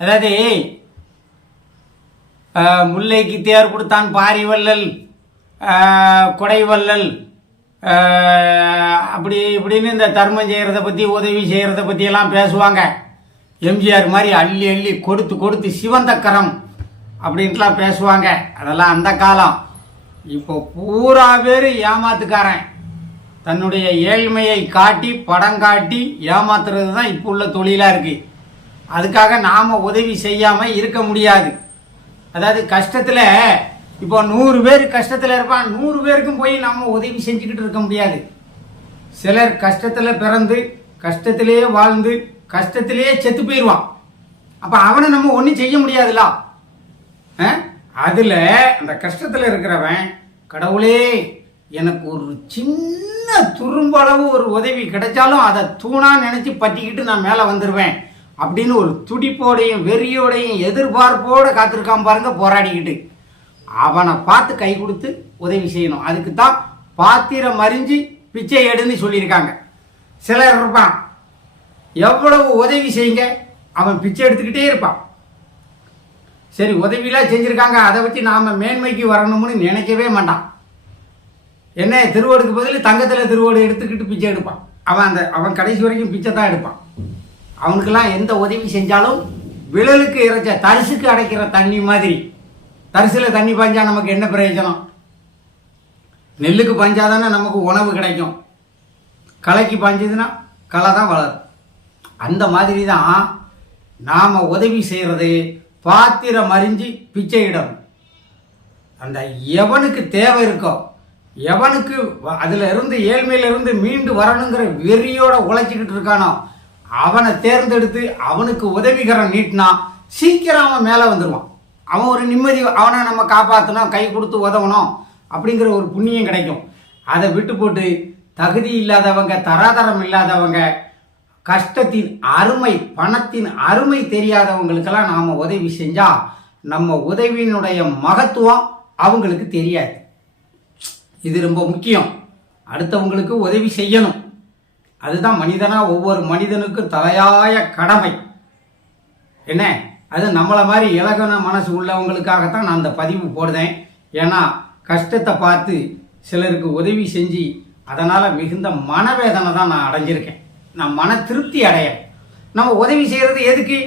அதாவது முல்லைக்கு தேர் கொடுத்தான் பாரி வள்ளல் கொடை வள்ளல் அப்படி இப்படின்னு இந்த தர்மம் செய்கிறத பற்றி உதவி செய்கிறத பற்றியெல்லாம் பேசுவாங்க. எம்ஜிஆர் மாதிரி அள்ளி அள்ளி கொடுத்து கொடுத்து சிவந்த கரம் அப்படின்ட்டுலாம் பேசுவாங்க. அதெல்லாம் அந்த காலம். இப்போ பூரா பேர் ஏமாத்துக்காரன். தன்னுடைய ஏழ்மையை காட்டி படம் காட்டி ஏமாத்துறது தான் இப்போ உள்ள தொழிலாக இருக்குது அதுக்காக நாம் உதவி செய்யாமல் இருக்க முடியாது. அதாவது கஷ்டத்தில் இப்போ நூறு பேர் கஷ்டத்தில் இருப்பான் நூறு பேருக்கும் போய் நம்ம உதவி செஞ்சுக்கிட்டு இருக்க முடியாது. சிலர் கஷ்டத்தில் பிறந்து கஷ்டத்திலேயே வாழ்ந்து கஷ்டத்திலேயே செத்து போயிடுவான் அப்போ அவனை நம்ம ஒன்றும் செய்ய முடியாதுல்ல? அதில் அந்த கஷ்டத்தில் இருக்கிறவன் கடவுளே எனக்கு ஒரு சின்ன துரும்பளவு ஒரு உதவி கிடைச்சாலும் அதை தூணாக நினச்சி பற்றிக்கிட்டு நான் மேலே வந்துடுவேன் அப்படின்னு ஒரு துடிப்போடையும் வெறியோடையும் எதிர்பார்ப்போடு காத்திருக்கான் பாருங்க போராடிக்கிட்டு. அவனை பார்த்து கை கொடுத்து உதவி செய்யணும். அதுக்கு தான் பாத்திரம் அறிஞ்சு பிச்சை எடுன்னு சொல்லியிருக்காங்க. சிலர் இருப்பான். எவ்வளவு உதவி செய்யுங்க? அவன் பிச்சை எடுத்துக்கிட்டே இருப்பான். சரி உதவியெல்லாம் செஞ்சுருக்காங்க. அதை வச்சு நாம் மேன்மைக்கு வரணும்னு நினைக்கவே மாட்டான். என்ன திருவோடுக்கு பதில் தங்கத்தில் திருவோடு எடுத்துக்கிட்டு பிச்சை எடுப்பான். அவன் அந்த அவன் கடைசி வரைக்கும் பிச்சை தான் எடுப்பான். அவனுக்கெல்லாம் எந்த உதவி செஞ்சாலும் விழலுக்கு இறைச்ச தரிசுக்கு அடைக்கிற தண்ணி மாதிரி. தரிசில் தண்ணி பாஞ்சா நமக்கு என்ன பிரயோஜனம்? நெல்லுக்கு பாஞ்சாதானே நமக்கு உணவு கிடைக்கும். களைக்கு பாஞ்சதுன்னா களை தான் வளரும். அந்த மாதிரி தான் நாம் உதவி செய்கிறது பாத்திரம் அறிஞ்சு பிச்சை அந்த எவனுக்கு தேவை இருக்கோ எவனுக்கு வ- இருந்து ஏழ்மையில இருந்து மீண்டு வரணுங்கிற வெறியோட உழைச்சிக்கிட்டு இருக்கானோ அவனை தேர்ந்தெடுத்து அவனுக்கு உதவிகரம் நீட்டினா சீக்கிரம் அவன் மேலே வந்துடுவான் அவன் ஒரு நிம்மதி அவனை நம்ம காப்பாற்றணும் கை கொடுத்து உதவணும் அப்படிங்கிற ஒரு புண்ணியம் கிடைக்கும். அதை விட்டு போட்டு தகுதி இல்லாதவங்க தராதரம் இல்லாதவங்க கஷ்டத்தின் அருமை பணத்தின் அருமை தெரியாதவங்களுக்கெல்லாம் நாம் உதவி செஞ்சால் நம்ம உதவியினுடைய மகத்துவம் அவங்களுக்கு தெரியாது. இது ரொம்ப முக்கியம். அடுத்தவங்களுக்கு உதவி செய்யணும். அதுதான் மனிதனா ஒவ்வொரு மனிதனுக்கும் தலையாய கடமை. என்ன? அது நம்மளை மாதிரி இலகன மனசு உள்ளவங்களுக்காகத்தான் நான் அந்த பதிவு போடுதேன் ஏன்னா கஷ்டத்தை பார்த்து சிலருக்கு உதவி செஞ்சு அதனால் மிகுந்த மனவேதனை தான் நான் அடைஞ்சிருக்கேன். நான் மன திருப்தி அடைய நம்ம உதவி செய்கிறது எதுக்கு?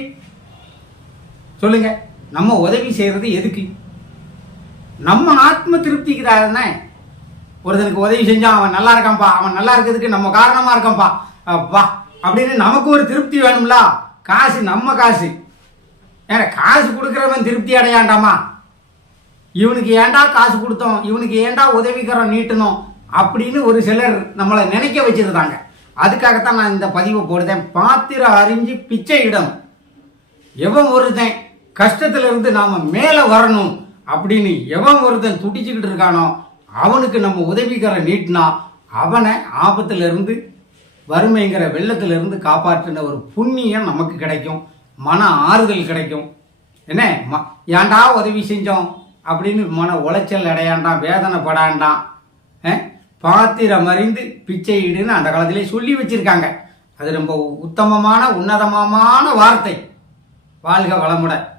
சொல்லுங்க. நம்ம உதவி செய்கிறது எதுக்கு? நம்ம ஆத்ம திருப்திக்கு தானே ஒருத்தனுக்கு உதவி செஞ்சான் அவன் நல்லா இருக்கான்ப்பா. அவன் நல்லா இருக்கிறதுக்கு நம்ம காரணமாக இருக்கான்ப்பா. அப்பா அப்படின்னு நமக்கு ஒரு திருப்தி வேணும்ல. காசு நம்ம காசு. ஏன்னா காசு கொடுக்குறவன் திருப்தி அடையாண்டாமா? இவனுக்கு ஏன்டா காசு கொடுத்தோம்? இவனுக்கு ஏன்டா உதவிக்கரம் நீட்டணும்? அப்படின்னு ஒரு சிலர் நம்மளை நினைக்க வச்சிருந்தாங்க அதுக்காகத்தான் நான் இந்த பதிவை போடுதேன் பாத்திரம் அறிஞ்சு பிச்சை இடம். எவன் ஒருத்தன் கஷ்டத்துல இருந்து நாம மேலே வரணும் அப்படின்னு எவன் ஒருத்தன் துடிச்சுக்கிட்டு இருக்கானோ அவனுக்கு நம்ம உதவிக்கர நீட்டினா அவனை ஆபத்திலிருந்து வறுமைங்கிற வெள்ளத்திலிருந்து காப்பாற்றின ஒரு புண்ணியம் நமக்கு கிடைக்கும். மன ஆறுதல் கிடைக்கும். என்ன? ம- ஏன்டா உதவி செஞ்சோம்? அப்படின்னு மன உளைச்சல் அடையாண்டாம் வேதனை படாண்டாம் பாத்திரம் அறிந்து பிச்சை இடுன்னு அந்த காலத்திலே சொல்லி வச்சிருக்காங்க. அது ரொம்ப உத்தமமான உன்னதமான வார்த்தை. வாழ்க வளமுடன்.